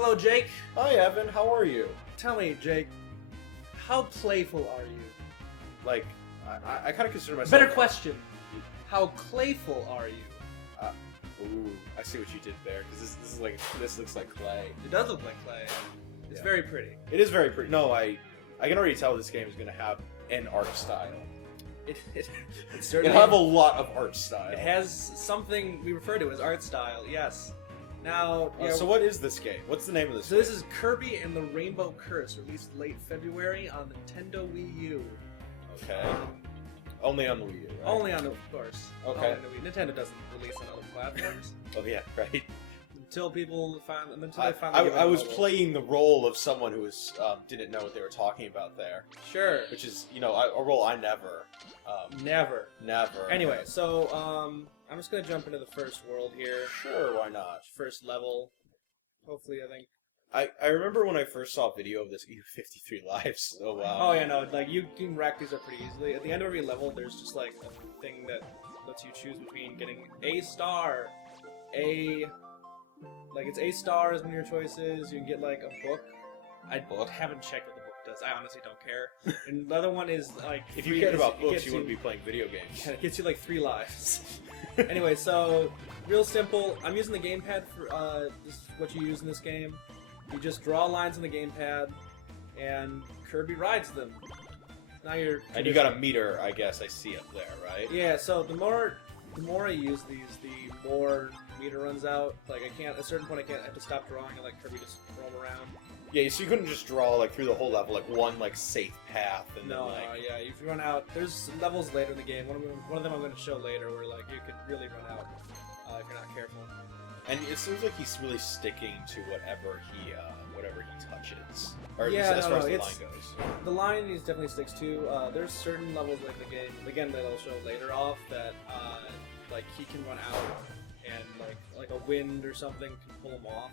Hello, Jake. Hi, Evan. How are you? Tell me, Jake, how playful are you? Like, I kind of consider myself... Better question. How clayful are you? Ooh, I see what you did there. Because this looks like clay. It does look like clay. It's very pretty. It is very pretty. No, I can already tell this game is going to have an art style. It certainly It'll have a lot of art style. It has something we refer to as art style. Yes. Now, so what is this game? What's the name of this game? This is Kirby and the Rainbow Curse, released late February on Nintendo Wii U. Okay. Only on the Wii U, right? Only on the, of course. Okay. Only on the Wii. Nintendo doesn't release on other platforms. Oh yeah, right. Until people find, I was playing the role of someone who didn't know what they were talking about there. Sure. Which is, a role I never. Never. Anyway, Okay. so I'm just gonna jump into the first world here. Sure, why not? First level. Hopefully, I think. I remember when I first saw a video of this, you 53 lives. So Oh yeah, no, like you can rack these up pretty easily. At the end of every level, there's just like a thing that lets you choose between getting a star, it's A star is one of your choices. You can get like a book. I haven't checked what the book does. I honestly don't care. And the other one is like if you cared about books, you wouldn't be playing video games. Yeah, it gets you like 3 lives. Anyway, so real simple. I'm using the gamepad for this is what you use in this game. You just draw lines on the gamepad, and Kirby rides them. Now you're and you got a meter, I guess. I see up there, right? Yeah. So the more I use these, the more meter runs out. Like I can't. At a certain point, I have to stop drawing and let Kirby just roam around. Yeah. So you couldn't just draw like through the whole level, like one safe path, and no, then like. Yeah. If you run out, there's levels later in the game. One of them I'm going to show later, where like you could really run out if you're not careful. And it seems like he's really sticking to whatever he touches, or at yeah, least as far as the line goes. The line he definitely sticks to. There's certain levels like the game, again, that I'll show later off that like he can run out, and like a wind or something can pull him off.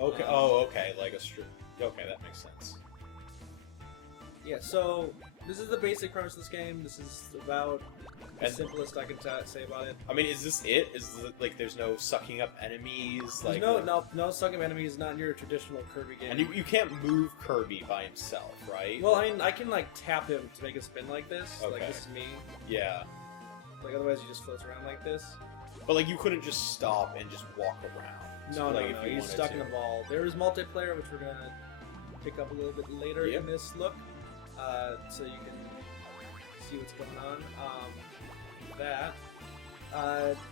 Okay. Okay. Like a strip. Okay, that makes sense. Yeah. So this is the basic premise of this game. This is about the simplest I can say about it. I mean, is this it? Is it, like there's no sucking up enemies? There's no sucking up enemies. Not in your traditional Kirby game. And you can't move Kirby by himself, right? Well, I mean, I can like tap him to make it spin like this. Okay. Like this is me. Yeah. Like otherwise, he just floats around like this. But like you couldn't just stop and just walk around. No, like, no. He's stuck in a ball. There is multiplayer, which we're gonna pick up a little bit later in this look, so you can see what's going on.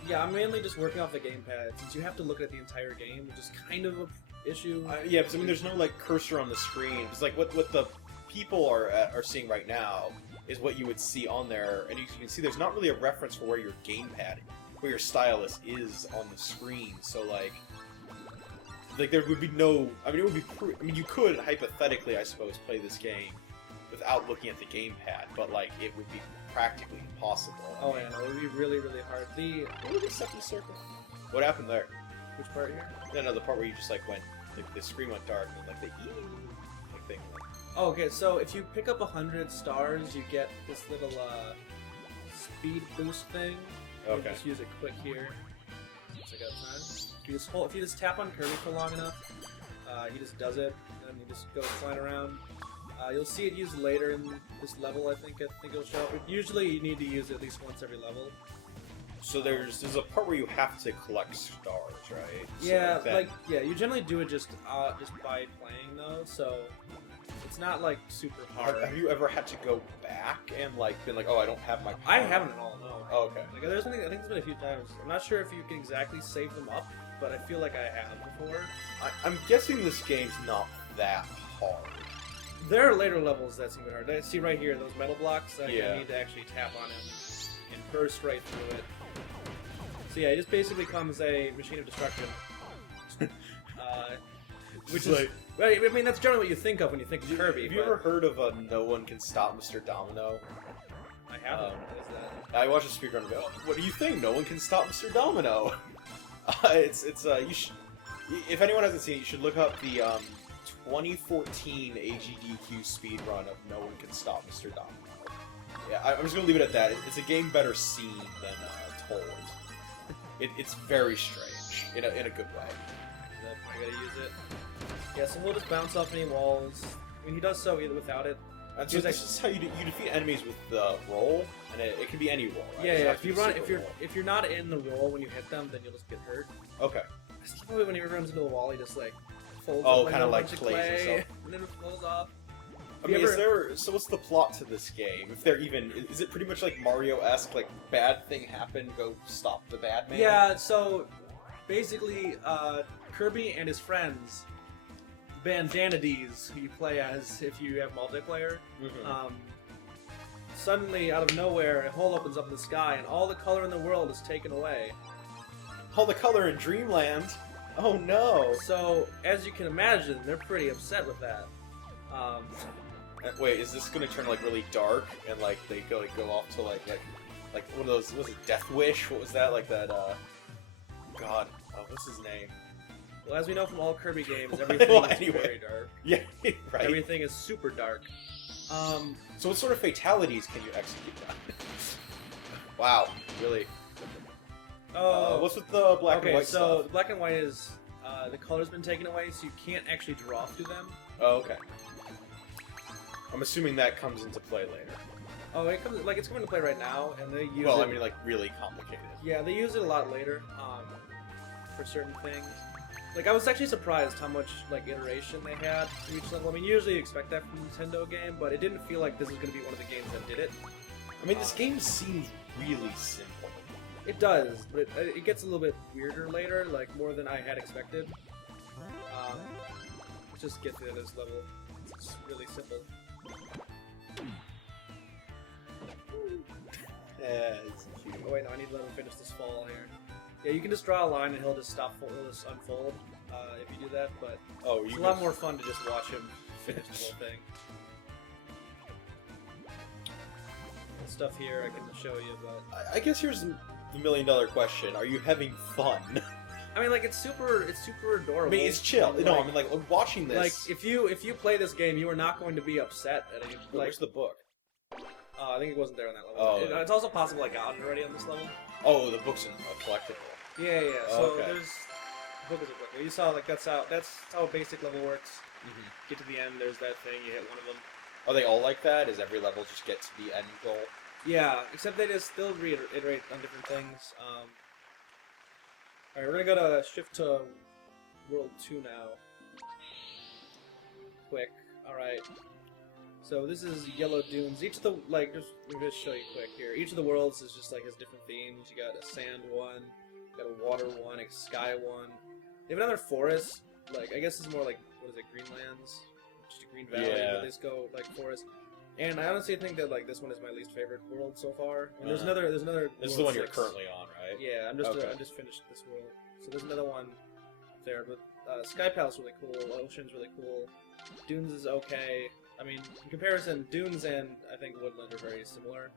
Yeah, I'm mainly just working off the gamepad since you have to look at the entire game, which is kind of an issue. Yeah, because I mean, there's no like cursor on the screen. It's like what the people are seeing right now is what you would see on there, and you can see there's not really a reference for where your gamepad, where your stylus is on the screen. So like there would be no. I mean, it would be. I mean, you could hypothetically, I suppose, play this game without looking at the gamepad, but like it would be practically impossible. Oh yeah, no, it would be really, really hard. What was the second circle? What happened there? Which part here? No, the part where you just like went, like the screen went dark and like the thing. Oh, okay, so if you pick up 100 stars, you get this little speed boost thing. Okay. You just use it quick here. Once I got time. If you just tap on Kirby for long enough, he just does it, and you just go flying around. You'll see it used later in this level. I think it'll show up. Usually, you need to use it at least once every level. So there's a part where you have to collect stars, right? Yeah, so you generally do it just by playing though. So it's not like super hard. Have you ever had to go back and like been like, oh, I don't have my power? I haven't at all. No. Oh, okay. Like I think there's been a few times. I'm not sure if you can exactly save them up, but I feel like I have before. I'm guessing this game's not that hard. There are later levels that seem hard. I see right here those metal blocks that you need to actually tap on him and burst right through it. So yeah, it just basically becomes a machine of destruction. Which is like, I mean, that's generally what you think of when you think of Kirby. Have you ever heard of No One Can Stop Mr. Domino? I haven't. What is that? I watched a speaker and go, oh, what do you think? No One Can Stop Mr. Domino. You should, if anyone hasn't seen it, you should look up the 2014 AGDQ speedrun of No One Can Stop Mr. Domino. Yeah, I'm just gonna leave it at that. It's a game better seen than told. It's very strange in a good way. I gotta use it. Yeah, so he'll just bounce off any walls. I mean, he does so either without it. And so this is how you defeat enemies with the roll, and it can be any roll, right? Yeah, It doesn't yeah. have to be super roll. If you're not in the roll when you hit them, then you'll just get hurt. Okay. I still love it when he runs into a wall, he just like folds Oh, up kinda a like bunch of plays clay, himself. and then it falls off. I mean, so what's the plot to this game? If there even is it pretty much like Mario-esque, like bad thing happened, go stop the bad man? Yeah, so basically, Kirby and his friends, Bandanades, who you play as if you have multiplayer, suddenly out of nowhere, a hole opens up in the sky, and all the color in the world is taken away. All the color in Dreamland. Oh no! So, as you can imagine, they're pretty upset with that. Wait, is this gonna turn like really dark and like they go off to like one of those? Was it Death Wish? What was that? Like that? God, what's his name? Well, as we know from all Kirby games, everything is very dark. Yeah, right. Everything is super dark. So what sort of fatalities can you execute on? Wow, really? What's with the black and white so stuff? the black and white is the color's been taken away, so you can't actually draw through them. Oh, okay. I'm assuming that comes into play later. Oh, it's coming to play right now, and they use Well, it. I mean, like really complicated. Yeah, they use it a lot later for certain things. Like, I was actually surprised how much like iteration they had for each level. I mean, usually you expect that from a Nintendo game, but it didn't feel like this was going to be one of the games that did it. I mean, this game seems really simple. It does, but it gets a little bit weirder later, like more than I had expected. Let's just get to this level. It's really simple. Yeah, it's cute. Oh wait, no, I need to let him finish this fall here. Yeah, you can just draw a line and he'll just he'll just unfold if you do that, but it's a lot more fun to just watch him finish the whole thing. Stuff here I can show you, but I guess here's the $1 million question: are you having fun? I mean, like it's super adorable. I mean, it's chill. Like, no, I mean, like watching this. Like if you play this game, you are not going to be upset at any. Like, where's the book? I think it wasn't there on that level. Oh, It's also possible I got it already on this level. Oh, the book's in a collectible. Yeah, yeah. So okay. there's book is a book. You saw like that's how a basic level works. Get to the end, there's that thing. You hit one of them. Are they all like that? Does every level just get to the end goal? Yeah, except they'll reiterate on different things. Alright, we're gonna go to shift to World 2 now. Quick. Alright. So this is Yellow Dunes. Each of the let me just show you quick here. Each of the worlds is just like has different themes. You got a sand one, you got a water one, a sky one. They have another forest. Like I guess it's more like what is it, Greenlands? Just a green valley, but they just go like forest. And I honestly think that like this one is my least favorite world so far. And there's another. This is the one you're currently on, right? Yeah, I just finished this world. So there's another one up there, but Sky Palace is really cool. Ocean's really cool. Dunes is okay. I mean, in comparison, Dunes and I think Woodland are very similar.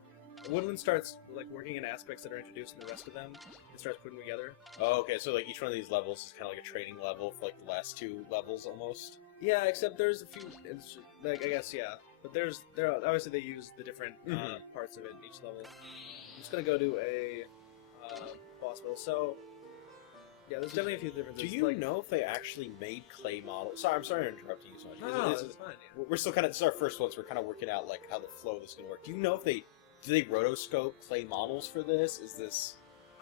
Woodland starts like working in aspects that are introduced in the rest of them. It starts putting them together. Oh, okay. So like each one of these levels is kind of like a training level for like the last two levels almost. Yeah, except there's a few. It's like I guess yeah, but there obviously they use the different parts of it in each level. I'm just gonna go to a boss battle. So yeah, there's definitely a few differences. Do you know if they actually made clay models? Sorry, I'm sorry to interrupt you so much. No, it's fine. Yeah. We're still kind of this is our first one, so we're kind of working out like how the flow of this is gonna work. Do you know if they rotoscope clay models for this? Is this?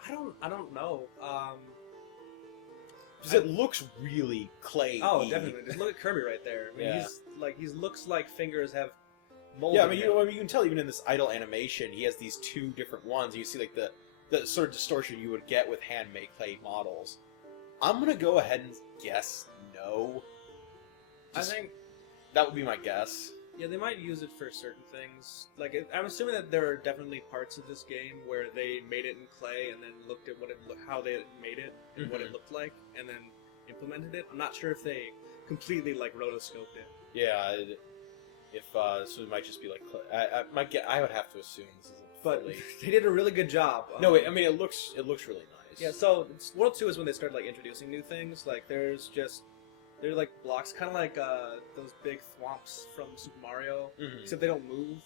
I don't know. Because it looks really clay. Oh, definitely. Just look at Kirby right there. I mean, he looks like fingers have molded. Yeah, I mean, you can tell even in this idle animation, he has these two different ones. You see like the sort of distortion you would get with handmade clay models. I'm gonna go ahead and guess no. I think that would be my guess. Yeah, they might use it for certain things. Like, I'm assuming that there are definitely parts of this game where they made it in clay and then looked at how they made it and what it looked like, and then implemented it. I'm not sure if they completely like rotoscoped it. Yeah, so it might just be like clay. I would have to assume this isn't. But they did a really good job. No, wait, I mean it looks really nice. Yeah, so World 2 is when they started like introducing new things. Like they're like blocks, kind of like those big thwomps from Super Mario, except they don't move.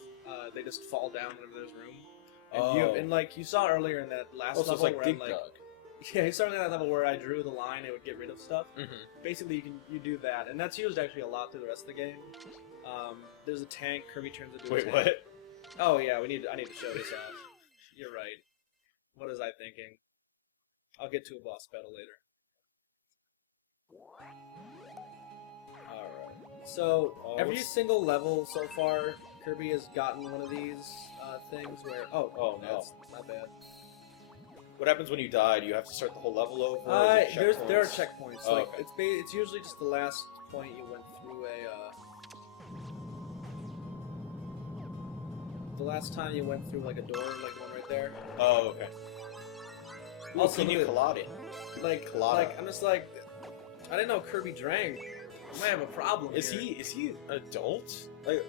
They just fall down whenever there's room. And like you saw earlier in that last level, it's like where Dig I'm like, Dug. Yeah, you start on that level where I drew the line, it would get rid of stuff. Mm-hmm. Basically, you do that, and that's used actually a lot through the rest of the game. There's a tank. Kirby turns into a Wait, tank. what? Oh yeah, I need to show this off. You're right. What was I thinking? I'll get to a boss battle later. Alright. So, every single level so far, Kirby has gotten one of these things where... Oh, no. That's not bad. What happens when you die? Do you have to start the whole level over? There are checkpoints. Oh, like, okay. it's usually just the last point you went through the last time you went through, like, a door, like the one right there. Oh, okay. Ooh, Also, can you collide it? Like, I'm just like... I didn't know Kirby drank. I might have a problem Is here. he an adult? Like,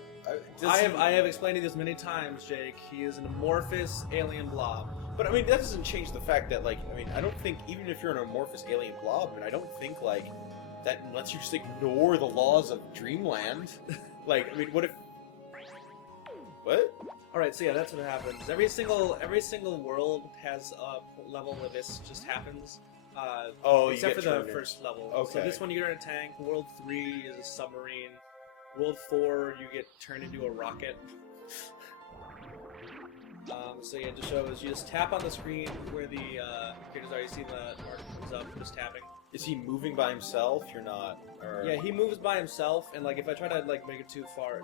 I have explained this many times, Jake. He is an amorphous alien blob. But I mean, that doesn't change the fact that, like, I mean, I don't think, even if you're an amorphous alien blob, I don't think, like, that lets you just ignore the laws of Dreamland. Like, I mean, what if... What? Alright, so yeah, that's what happens. Every single world has a level where this just happens. Except for the first level. Okay. So this one you get in a tank. World 3 is a submarine. World 4 you get turned into a rocket. So yeah, to show is you just tap on the screen where the characters are. You see the mark comes up, just tapping. Is he moving by himself? You're not. Or... Yeah, he moves by himself, and like if I try to like make it go too far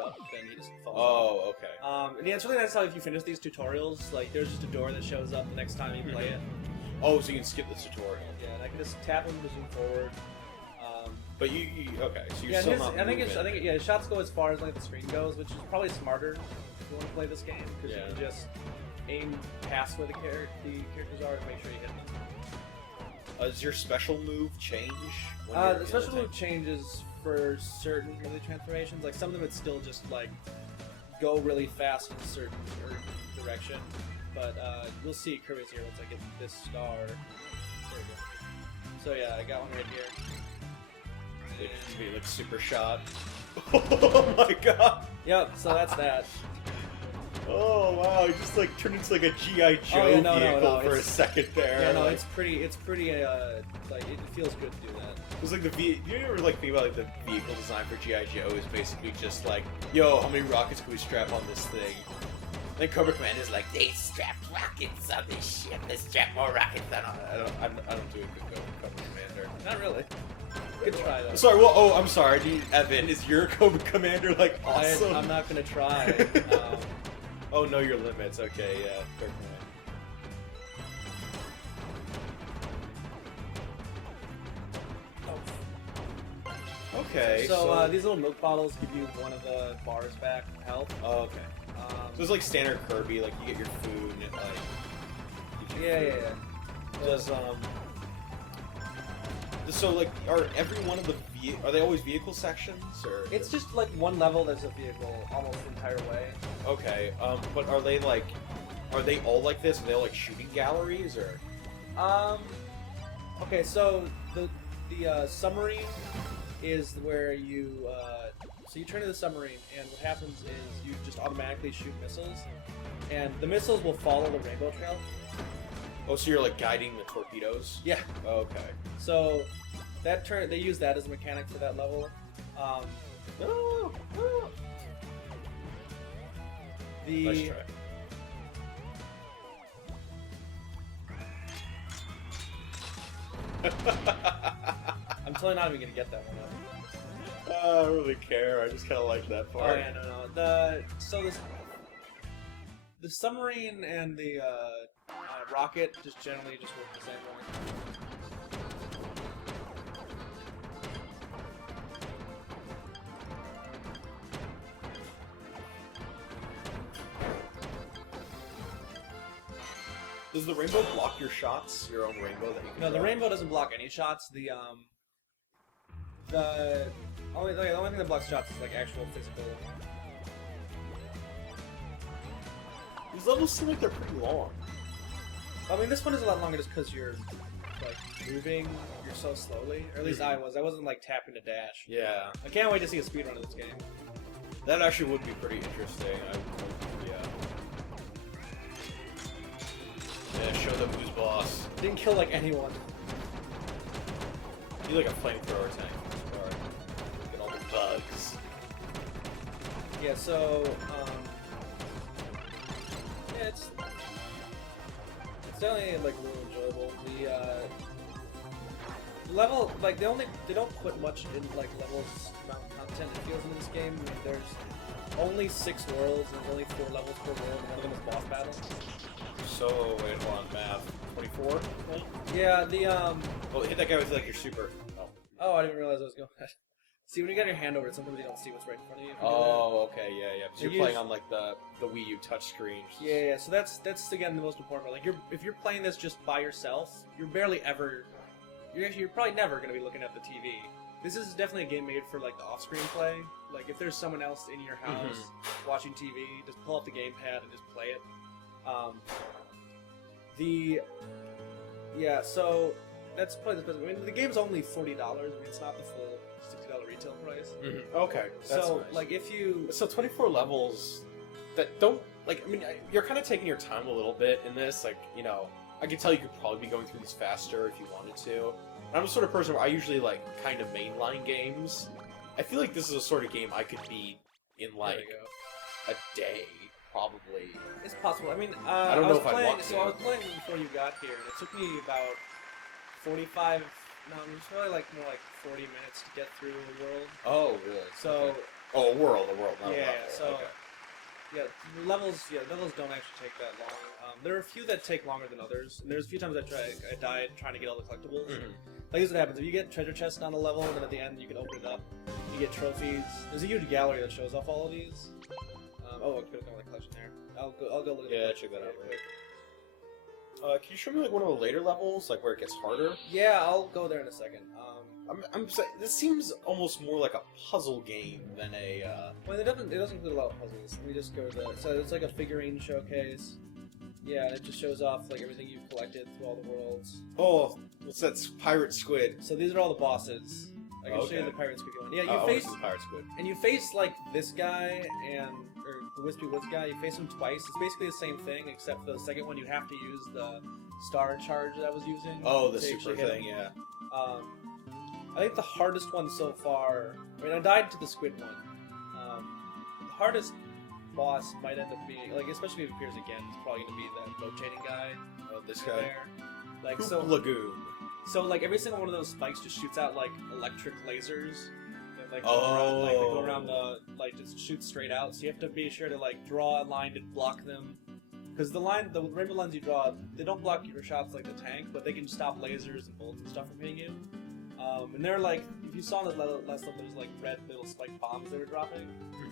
up, then he just falls. Oh, okay. And yeah, it's really nice how if you finish these tutorials, like there's just a door that shows up the next time you play it. Oh, so you can skip the tutorial. Yeah, and I can just tap him to zoom forward. But you okay? So you're Yeah, still not. I think yeah, shots go as far as like the screen goes, which is probably smarter if you want to play this game because you can just aim past where the characters are and make sure you hit them. Does your special move change? The special move changes for certain melee transformations. Like some of them, it's still just like go really fast in a certain direction. But you'll see Kirby's here once I get this star. There we go. So yeah, I got one right here. It should be like super shot. Oh my god! Yep. So that's that. Oh wow! It just like turned into like a GI Joe vehicle for a second there. Yeah, no, it's pretty. Like it feels good to do that. It was like you ever like think about like the vehicle design for GI Joe is basically just like, yo, how many rockets can we strap on this thing? Then Cobra Commander's like, they strapped rockets on this ship. Let's strap more rockets on. I don't do a good Cobra Commander. Not really. Good try though. Sorry. Well, oh, I'm sorry. Evan, is your Cobra Commander like awesome? I'm not gonna try. Oh, know your limits. Okay, yeah, fair point. Okay. So these little milk bottles give you one of the bars back health. Oh, okay. So it's like standard Kirby, like you get your food and it like. Yeah. Does So like, are every one of the are they always vehicle sections or? It's just like one level. There's a vehicle almost the entire way. Okay. But are they all like this? Are they all like shooting galleries or? Okay, so the submarine is where you so you turn to the submarine, and what happens is you just automatically shoot missiles, and the missiles will follow the rainbow trail. Oh, so you're like guiding the torpedoes? Yeah. Okay. So they use that as a mechanic for that level. Let's try. I'm totally not even gonna get that one up. I don't really care. I just kind of like that part. Oh yeah, no. The submarine and the rocket just generally just work the same way. Does the rainbow block your shots? Your own rainbow that you can No, the throw? rainbow doesn't block any shots. The only thing that blocks shots is like actual physical. These levels seem like they're pretty long. I mean, this one is a lot longer just because you're like moving, you're so slowly. Or at least I wasn't like tapping to dash. Yeah. I can't wait to see a speedrun of this game. That actually would be pretty interesting. Yeah. Yeah, show them who's boss. Didn't kill like anyone. You like a flamethrower tank. Sorry. Look at all the bugs. Yeah, so yeah, it's definitely like really enjoyable. The level, like they don't put much in like levels amount of content it feels in this game. I mean, there's only 6 worlds and only 4 levels per world, and one of them is boss battles. So wait, hold on, math. 24? Yeah, Oh, hit that guy with like your super. Oh, I didn't realize I was going. See, when you got your hand over it, sometimes you don't see what's right in front of you. Oh, okay, yeah. Because So you're playing on like the Wii U touchscreen. Yeah. So that's again the most important part. Like, if you're playing this just by yourself, you're barely ever. You're probably never going to be looking at the TV. This is definitely a game made for like the off-screen play. Like if there's someone else in your house watching TV, just pull up the gamepad and just play it. So that's probably the best. I mean, the game's only $40. I mean, it's not the full $60 retail price. Okay, that's So nice. like if you 24 levels that don't like. I mean, you're kind of taking your time a little bit in this. Like, you know, I can tell you could probably be going through this faster if you wanted to. And I'm the sort of person where I usually like kind of mainline games. I feel like this is a sort of game I could beat in like a day, probably. It's possible. I mean, I don't know if I want to. So I was playing before you got here, and it took me about 45. No, it was probably like more like 40 minutes to get through a world. Oh, really? So okay. Oh, a world, not a yeah. level. So okay. levels don't actually take that long. There are a few that take longer than others, and there's a few times I died trying to get all the collectibles. Like this is what happens if you get treasure chests on a level, and then at the end you can open it up. You get trophies. There's a huge gallery that shows off all of these. Oh, I could have gone with the collection there. I'll go look at the check that out. Can you show me like one of the later levels, like where it gets harder? Yeah, I'll go there in a second. I'm saying this seems almost more like a puzzle game than a. Well, it doesn't include a lot of puzzles. Let me just go to the. So it's like a figurine showcase. Yeah, and it just shows off like everything you've collected through all the worlds. Oh, what's that? Pirate squid. So these are all the bosses. I can show you the pirate squid one. Yeah, you face this is pirate squid. and you face like this guy or the Wispy Woods guy. You face him twice. It's basically the same thing, except for the second one you have to use the star charge that I was using. Oh, the to super actually hit thing, him. yeah. I think the hardest one so far. I mean, I died to the squid one. The hardest boss might end up being like, especially if it appears again, it's probably going to be that rotating guy. Oh, this right guy. there. Like Hoop so. Lagoon. So like every single one of those spikes just shoots out like electric lasers. That, like, Oh. they go around the like just shoot straight out. So you have to be sure to like draw a line to block them. Because the rainbow lines you draw, they don't block your shots like the tank, but they can stop lasers and bullets and stuff from hitting you. And they're like, if you saw in the last level, there's like red little spike bombs they were dropping.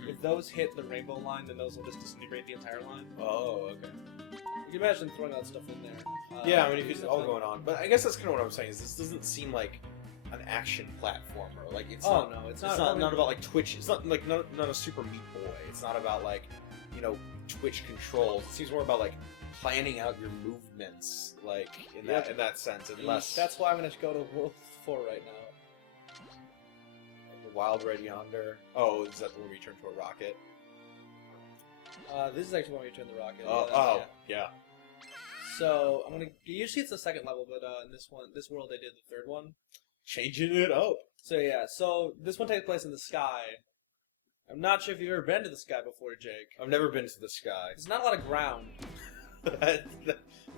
If those hit the rainbow line, then those will just disintegrate the entire line. Oh, okay. You can imagine throwing that stuff in there. Yeah, I mean, if it's all going on. But I guess that's kind of what I'm saying, is this doesn't seem like an action platformer. Like, it's not... no, it's not about, like, Twitch. It's not, like, not a Super Meat Boy. It's not about, like, you know, Twitch controls. It seems more about, like, planning out your movements, like, in that sense, and less... That's why I'm going to go to World 4 right now. The Wild Red Yonder. Oh, is that the one where you turn to a rocket? This is actually when you turn the rocket. Yeah. So I'm gonna. Usually it's the second level, but in this world, they did the third one. Changing it up. So yeah. So this one takes place in the sky. I'm not sure if you've ever been to the sky before, Jake. I've never been to the sky. There's not a lot of ground,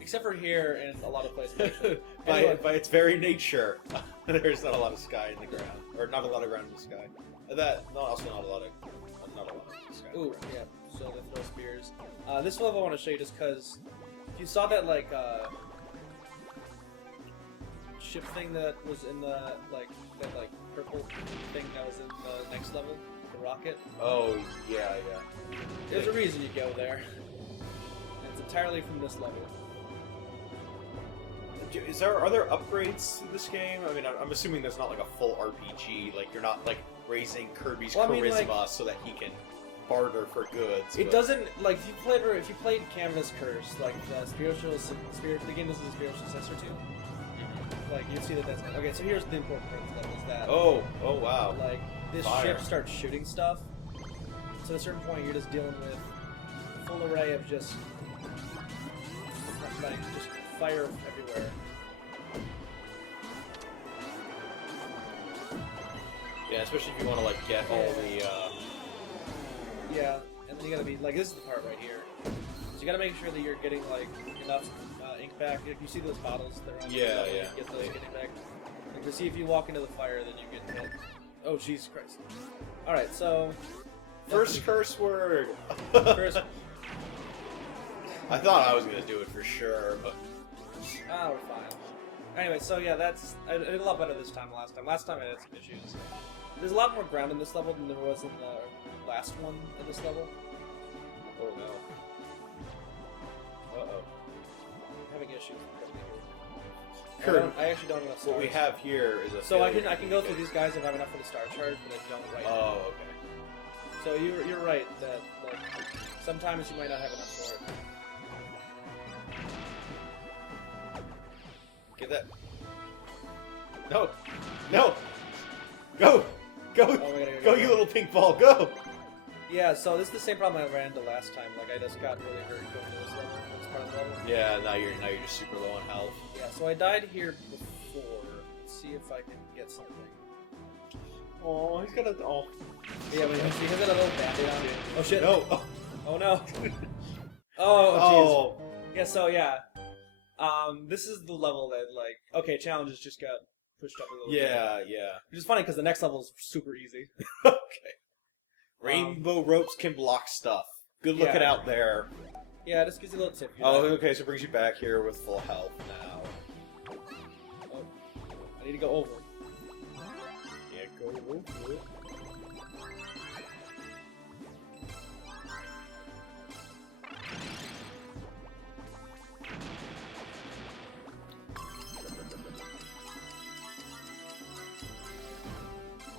except for here and a lot of places. Actually. by its very nature, there's not a lot of sky in the ground, or not a lot of ground in the sky. Also not a lot of sky. Ooh, yeah. So they throw spears. This level I want to show you just because if you saw that like ship thing that was in the that purple thing that was in the next level, the rocket. Oh yeah. There's a reason you go there. And it's entirely from this level. Are there upgrades to this game? I mean, I'm assuming there's not like a full RPG. Like you're not like raising Kirby's charisma so that he can barter for goods. It doesn't like if you played Canvas Curse, like the game this is a spiritual successor to. Like you see that's okay. So here's the important part of that is that. Oh wow. Like this ship starts shooting stuff. So at a certain point, you're just dealing with a full array of just fire everywhere. Yeah, especially if you want to like get all the. Yeah, and then you gotta be like, this is the part right here. So you gotta make sure that you're getting like enough ink back. If you see those bottles, they're on Yeah, yeah. Get those getting back. Like to see if you walk into the fire, then you get hit. Oh Jesus Christ! All right, so First curse word. first. I thought I was gonna do it for sure, but We're fine. Anyway, so yeah, I did a lot better this time than last time. Last time I had some issues. There's a lot more ground in this level than there was in the last one in this level. oh no. Uh-oh. I'm having issues with Kirby, I actually don't have enough stars. what we have here is a. So I failure. can go through these guys if I have enough for the star charge, but I don't right now. Oh, okay. So you're right that like sometimes you might not have enough for it. Get that. No! No! Go! Go! Oh, we gotta Go, you little pink ball, go! Yeah, so this is the same problem I ran into last time. Like I just got really hurt going to this level. This part of the level. Yeah, now you're just super low on health. Yeah, so I died here before. Let's see if I can get something. Oh, he's got a. Oh. Yeah, but he has got a little bandit on. Oh shit! No! Oh, Oh no! Oh jeez. oh. Yeah, so yeah. This is the level that like okay, challenges just got pushed up a little bit. Yeah, yeah. Which is funny because the next level is super easy. Okay. Rainbow ropes can block stuff. Good looking Yeah. out there. Yeah, it just gives you a little tip. Oh, okay, so it brings you back here with full health now. Oh, I need to go over. Yeah, go over it.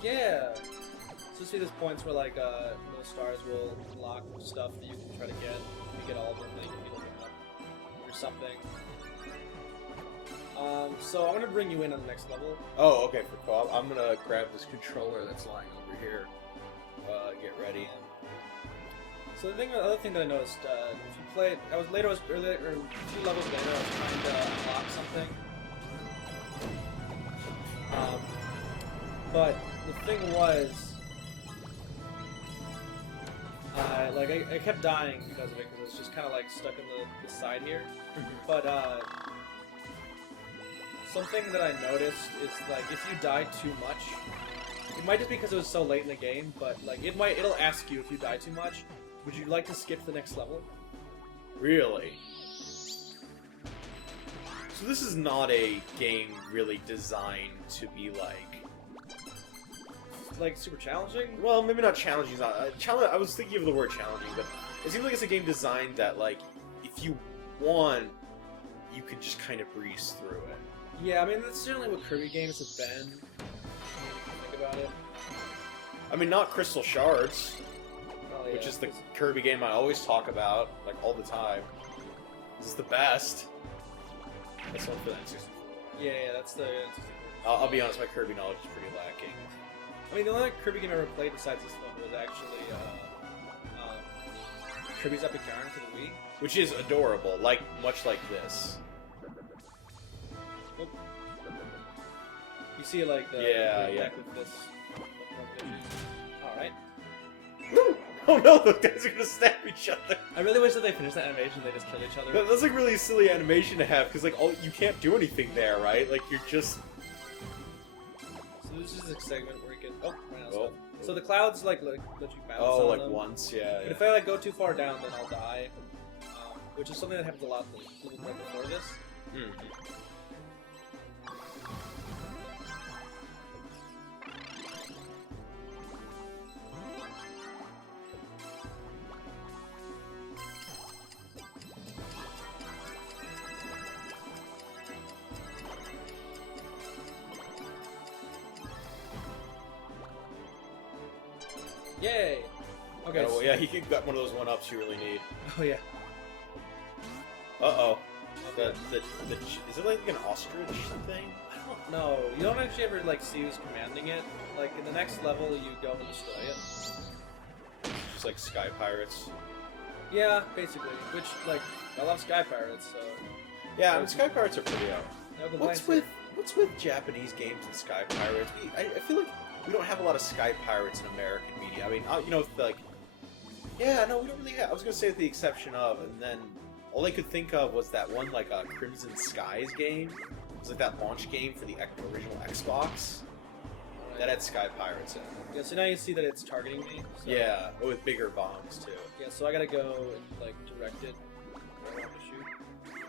Yeah. So see, there's points where like those stars will unlock stuff that you can try to get. If you get all of them, then you can be looking up or something. So I'm gonna bring you in on the next level. Oh, okay, for co-op. I'm gonna grab this controller that's lying over here. Get ready. So the other thing that I noticed, if you play, I was earlier, or a few levels later, I was trying to unlock something. But the thing was, like I kept dying because of it, because it was just kind of like stuck in the side here. But something that I noticed is like if you die too much, it might just be because it was so late in the game, but like it'll ask you if you die too much. Would you like to skip to the next level? Really? So this is not a game really designed to be like super challenging? well, maybe not challenging. It's not, I was thinking of the word challenging, but it seems like it's a game designed that, like, if you want, you can just kind of breeze through it. Yeah, I mean that's certainly what Kirby games have been. When you think about it. I mean, not Crystal Shards, Oh, which yeah, is the Kirby game I always talk about, like, all the time. This is the best. That's one for that 64. Yeah, that's the. I'll be honest, my Kirby knowledge is pretty lacking. I mean, the only Kirby game I ever played besides this one was actually Kirby's Epic Yarn for the Wii. Which is adorable, much like this. Oop. You see, like the Yeah, the yeah. deck with this. All right. Woo! Oh no, those guys are gonna stab each other. I really wish that they finished that animation. They just kill each other. That's like really silly animation to have, because like you can't do anything there, right? Like you're just. So this is a segment where you can. Oh, right now. Oh. So the clouds like let you bounce Oh, on like them. once, yeah. But if I like go too far down, then I'll die. Which is something that happens a lot right before this. Mm. Yay! Okay. Oh, yeah, he got one of those one-ups you really need. Oh yeah. Uh-oh. Is it like an ostrich thing? I don't know. You don't actually ever like see who's commanding it. Like in the next level, you go and destroy it. It's just like Sky Pirates. Yeah, basically. Which like I love Sky Pirates, so. Yeah, I mean, Sky Pirates are pretty out. No complaints. What's with Japanese games and Sky Pirates? I feel like we don't have a lot of Sky Pirates in American media. I mean, you know, like, yeah, no, we don't really have. I was gonna say with the exception of, and then all I could think of was that one like Crimson Skies game. It was like that launch game for the original Xbox that had Sky Pirates in it. Yeah, so now you see that it's targeting me. So, Yeah, with bigger bombs too. Yeah, so I gotta go and like direct it where I want to shoot.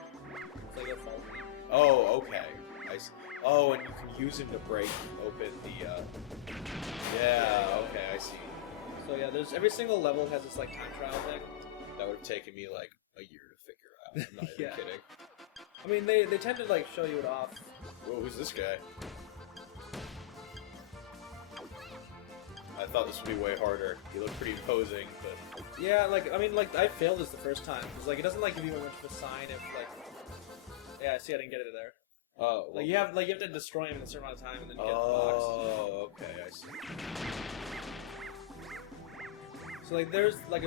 So I gotta follow me. Oh, okay. I see. Oh, and you can use him to break open the. Yeah. Okay, I see. So yeah, there's every single level has this like time trial thing. That would have taken me like a year to figure out. I'm not even Yeah. kidding. I mean, they tend to like show you it off. Whoa, who's this guy? I thought this would be way harder. You look pretty imposing, but Yeah, like I mean, like I failed this the first time because like it doesn't like give you much of a sign if like. Yeah, see, I didn't get it there. oh, Like you have to destroy him in a certain amount of time and then get the box. Oh, okay, I see. So like there's a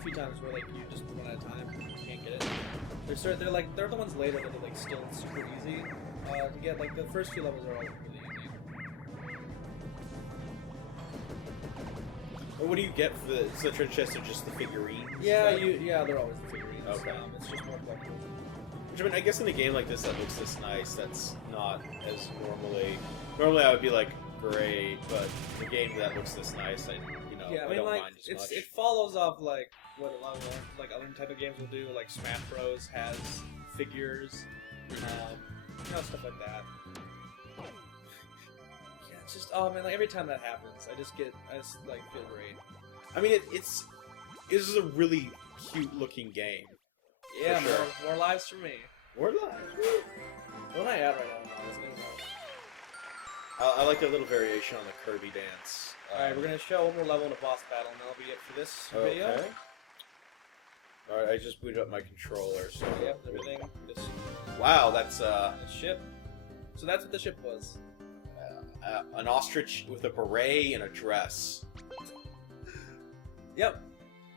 few times where like you just run out of time and you can't get it. They're the ones later that are like still super easy to get. Like the first few levels are all really easy. Well, what do you get for the treasure chest? Or just the figurines? Yeah, they're always the figurines. Okay. It's just more collectibles. Which, I mean, I guess in a game like this that looks this nice, that's not as normally I would be like, great, but in a game that looks this nice, I don't like mind as much. it follows off like what a lot of like other type of games will do. Like Smash Bros has figures, stuff like that. Yeah, it's just like every time that happens, I just like feel great. I mean, this is a really cute looking game. Yeah, For sure. more lives for me. We're live. What am I at right now? I don't even know. I like that little variation on the Kirby dance. Alright, we're gonna show one more level in a boss battle, and that'll be it for this video. Okay. Alright, I just booted up my controller, so... Yep, everything. Just Wow, that's, the ship. So that's what the ship was. an ostrich with a beret and a dress. Yep.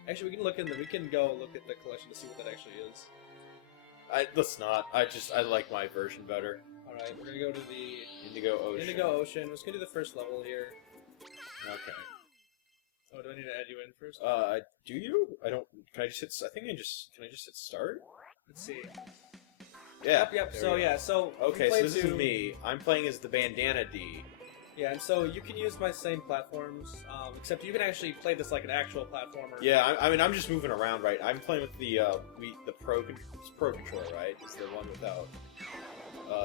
Actually, we can go look at the collection to see what that actually is. Let's not. I like my version better. Alright, we're gonna go to the Indigo Ocean. Indigo Ocean. Let's go do the first level here. Okay. Oh, do I need to add you in first? Do you? I don't. Can I just hit? Can I just hit start? Let's see. Yeah. Yep. there So we go. yeah. So Okay, we so play this is me. I'm playing as the Bandana D. Yeah, and so you can use my same platforms, except you can actually play this like an actual platformer. Yeah, I mean, I'm just moving around, right? I'm playing with the Pro controller, right? It's the one without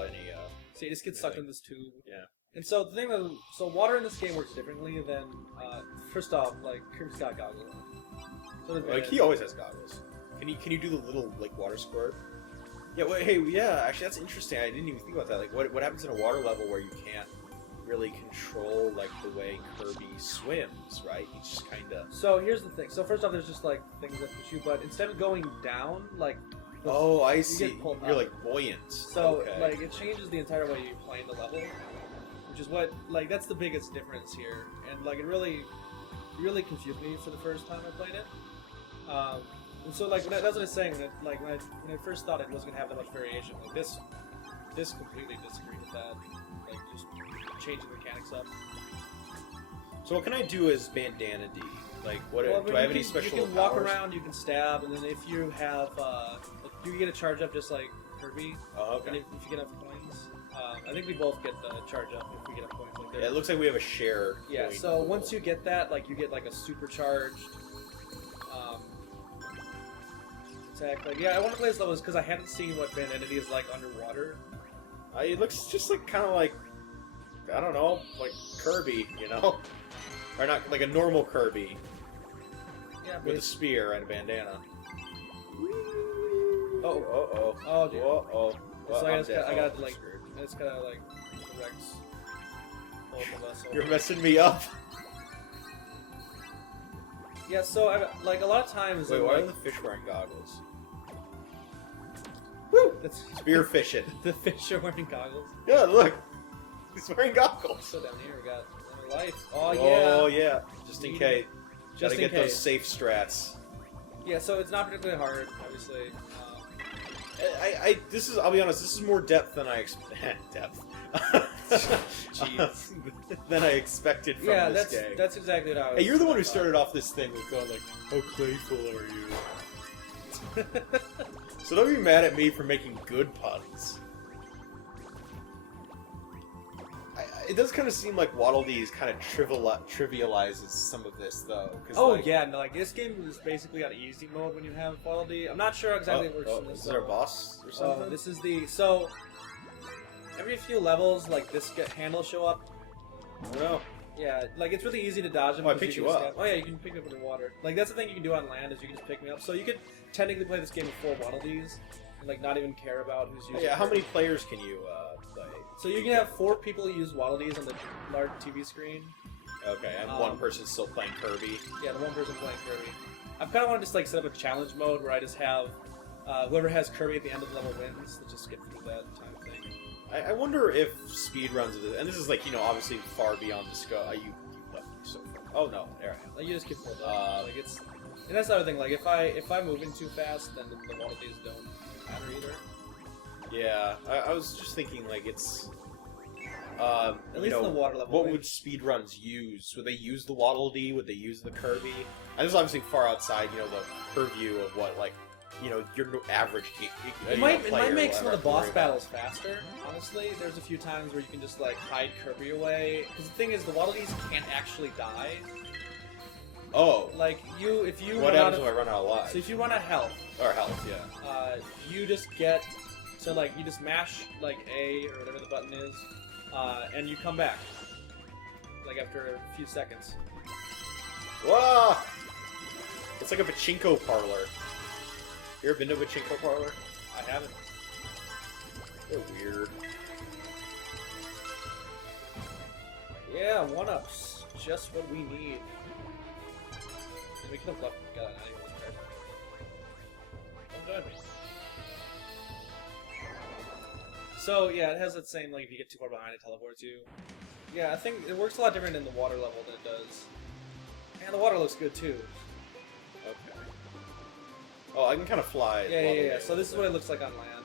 any. So you just get sucked in this tube. Yeah. And so the thing is, so water in this game works differently than, first off, like Kirby's got goggles. So Like he always has goggles. Can you do the little like water squirt? Yeah. Well, hey, yeah. Actually, that's interesting. I didn't even think about that. Like, what happens in a water level where you can't really control like the way Kirby swims, right? He just kind of. So here's the thing. So first off, there's just like things that push you, but instead of going down, like. Oh, I you see. get pulled You're up. like buoyant. So okay. like it changes the entire way you play the level, which is what like that's the biggest difference here, and like it really confused me for the first time I played it. And so like that's what I was saying. When I first thought it wasn't gonna have that much variation, like this completely disagreed with that. Like just changing mechanics up. So what can I do as Bandana D? Like, what Well, do I have any special? You can walk powers? around, you can stab, and then if you have, you can get a charge up just like Kirby. Oh, And okay. if you get enough coins, I think we both get the charge up if we get enough coins like that. Yeah, it looks like we have a share. Yeah, coin so pool. once you get that, like you get like a supercharged attack. Like, yeah, I want to play this level because I haven't seen what Bandana is like underwater. It looks just like kind of like, I don't know, like Kirby, you know, or not like a normal Kirby Yeah, with a spear and a bandana. Oh, oh, dude. oh. So I got like, I just gotta like direct both of us. You're messing me up. Yeah, so like a lot of times. Wait, in, why are like, the fish wearing goggles? Woo! That's Spear fishing. the fish are wearing goggles. Yeah, look, he's wearing goggles. So down here we got another life. Oh yeah. Oh yeah, just in case. Just Gotta in get those case. safe strats. Yeah, so it's not particularly hard, obviously. This is, I'll be honest, this is more depth than I depth. Jeez. Than I expected from this game. That's exactly what I was. Hey, you're the one who started off this thing with going like, "How playful are you?" So don't be mad at me for making good puns. It does kind of seem like Waddle Dees kind of trivializes some of this, though. Oh, like, yeah, no, like, this game is basically on easy mode when you have Waddle Dee. I'm not sure exactly what works in this. Is there a boss or something? This is the... So, every few levels, like, this handles show up. No. Yeah, like, it's really easy to dodge them. Oh, I picked you up. Oh, yeah, you can pick me up in the water. Like, that's the thing you can do on land, is you can just pick me up. So you could technically play this game with 4 Waddle Dees, and, like, not even care about who's using Yeah, how many players can you play? So you can have 4 people use Waddle Dees on the large TV screen. Okay, and one person's still playing Kirby. Yeah, the one person playing Kirby. I've kind of wanted to just like set up a challenge mode where I just have whoever has Kirby at the end of the level wins. To just get through that time thing. I wonder if speedruns of this, and this is like, you know, obviously far beyond the scope. You left me so far. Oh no, there I am. Like you just get pulled up. Like it's, and that's the other thing. Like if I move in too fast, then the Waddle Dees don't matter either. Yeah, I was just thinking, like, it's... At least in the water level. What would speedruns use? Would they use the Waddle Dee? Would they use the Kirby? And this is obviously far outside, you know, the purview of what, like, you know, your average It might make some of the boss battles faster, honestly. There's a few times where you can just, like, hide Kirby away. Because the thing is, the Waddle Dees can't actually die. Oh. Like, if you what happens if I run out of lives? So if you run out of health... Or health, yeah. You just get... So, like, you just mash, like, A, or whatever the button is, and you come back. Like, after a few seconds. Whoa! It's like a pachinko parlor. You ever been to a pachinko parlor? I haven't. They're weird. Yeah, 1-ups. Just what we need. And we could have left... God, not even this card. I'm done. So, yeah, it has that same, like, if you get too far behind, it teleports you. Yeah, I think it works a lot different in the water level than it does. And the water looks good, too. Okay. Oh, I can kind of fly. Yeah. So this is what it looks like on land.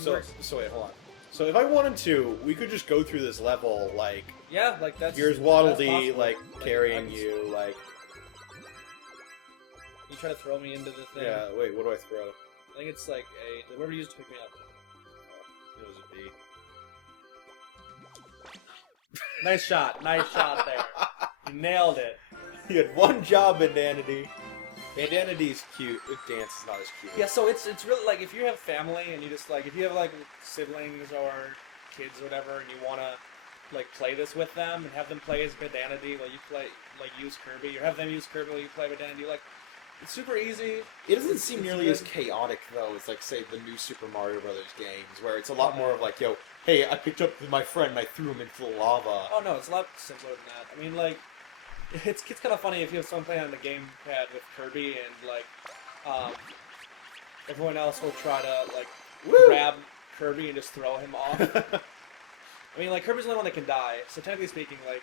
So wait, hold on. So if I wanted to, we could just go through this level, like... Yeah, like, that's... Here's Waddle Dee, possible. like, carrying you, like... You try to throw me into the thing. Yeah, wait, what do I throw? I think it's, like, whatever you used to pick me up. It was a B. Nice shot there. You nailed it. You had one job, Bandanity. Bandanity's cute. Dance is not as cute. Yeah, so it's really, like, if you have family and you just, like, if you have, like, siblings or kids or whatever and you want to, like, play this with them and have them play as Bandanity while you play, like, use Kirby, or have them use Kirby while you play Bandanity, like, it's super easy. It doesn't seem nearly as chaotic, though, as, like, say, the new Super Mario Brothers games, where it's a lot more of, like, yo, hey, I picked up my friend and I threw him into the lava. Oh, no, it's a lot simpler than that. I mean, like, it's kind of funny if you have someone playing on the gamepad with Kirby and, like, everyone else will try to, like, grab Kirby and just throw him off. I mean, like, Kirby's the only one that can die, so technically speaking, like,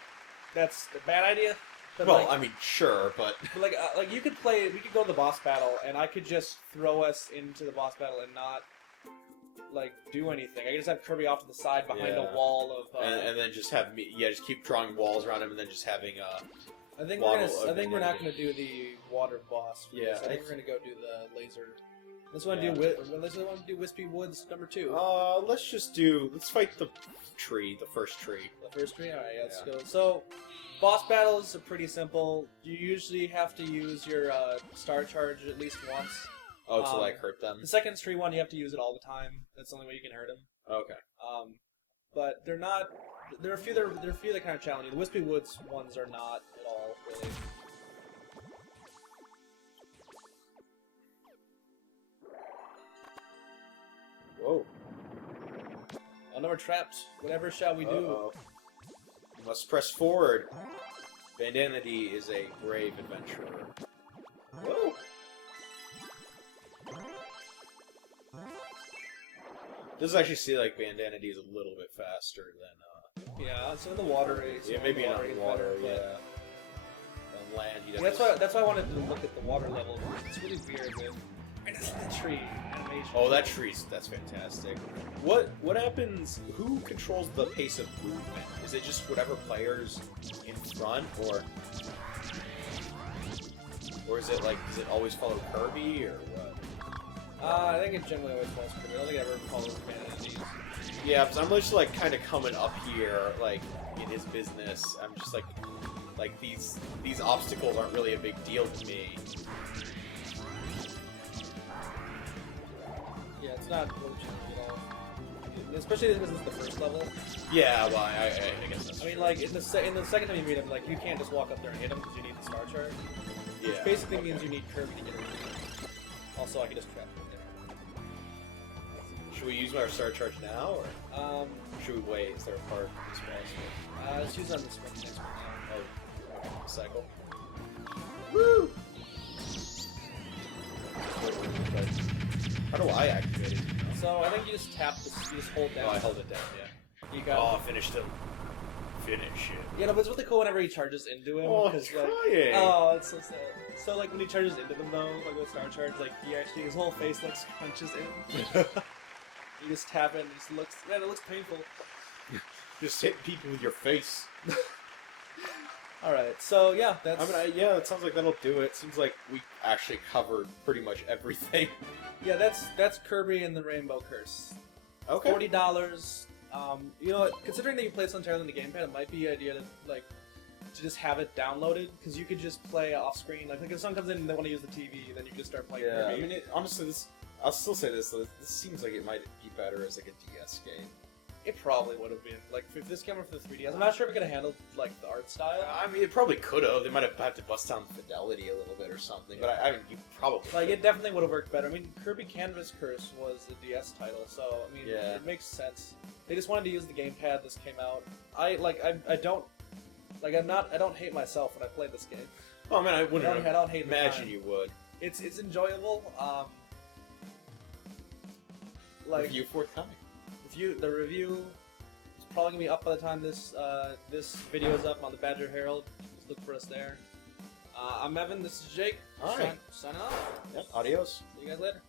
that's a bad idea. But well, like, I mean, sure, but like you could play. We could go to the boss battle, and I could just throw us into the boss battle and not like do anything. I could just have Kirby off to the side behind a wall of. And then just have me, just keep drawing walls around him, and then just having I think we're not gonna do the water boss. Yeah, I think we're gonna go do the laser. Let's want to do Wispy Woods #2. Let's fight the tree, the first tree. The first tree. All right, let's go. So. Boss battles are pretty simple. You usually have to use your star charge at least once. Oh, to like hurt them. The second tree one, you have to use it all the time. That's the only way you can hurt them. Okay. But they're not. There are a few that kind of challenge you. The Wispy Woods ones are not at all really. Whoa. Oh no, we're trapped. Whatever shall we do? Uh-oh. You must press forward. Bandanity is a brave adventurer. Whoa! Does actually see like Bandanity is a little bit faster than Yeah, so in the water race. Yeah, maybe not in water, yeah. On land, That's why I wanted to look at the water level. It's really weird, man. And it's the tree animation. Oh, that's fantastic. What happens? Who controls the pace of movement? Is it just whatever players in front, or is it like, does it always follow Kirby or what? I think it generally always follows Kirby. I don't think it ever follows the man in these. Yeah, because I'm just like kind of coming up here, like in his business. I'm just like these obstacles aren't really a big deal to me. Yeah, it's not really challenging at all. Especially because it's the first level. Yeah, well, I guess that's I mean, true. like, in the second time you meet him, like, you can't just walk up there and hit him because you need the star chart. Yeah, Which basically okay. means you need Kirby to get him. Also, I can just trap him Should we use our star charge now, or there. should we wait? Is there a part as well? Let's use on this one next one now. Oh, cycle. Woo! How do I activate it? So, I think you just tap this, you just hold down. Oh, I held it down, yeah. You got Oh, finished him. Finish it. Yeah, no, but it's really cool whenever he charges into him. Oh, 'cause, I'm like, crying. oh, it's so sad. So, like, when he charges into them, though, like with Star Charge, like, he actually, his whole face, like, scrunches in. You just tap it and it just looks, man, it looks painful. Just hit people with your face. Alright, so, yeah, that's... I mean, yeah, it sounds like that'll do it. Seems like we actually covered pretty much everything. Yeah, that's Kirby and the Rainbow Curse. Okay. $40. You know what, considering that you play this entirely on the gamepad, it might be an idea to, like, to just have it downloaded, because you could just play off-screen. Like, if someone comes in and they want to use the TV, then you can just start playing Yeah, Kirby. I mean, honestly, I'll still say this, though. This seems like it might be better as, like, a DS game. It probably would have been. Like, if this came out for the 3DS, I'm not sure if it could have handled, like, the art style. I mean, it probably could have. They might have had to bust down the fidelity a little bit or something, but I mean, you probably Like, could. it definitely would have worked better. I mean, Kirby Canvas Curse was a DS title, so, I mean, Yeah. it makes sense. They just wanted to use the gamepad this came out. I don't hate myself when I play this game. Oh, man, I wouldn't I don't hate the imagine time. you would. It's enjoyable. Like, Review forthcoming. the review is probably gonna be up by the time this video is up on the Badger Herald. Just look for us there. I'm Evan. This is Jake. All right. Signing off. Yep, adios. See you guys later.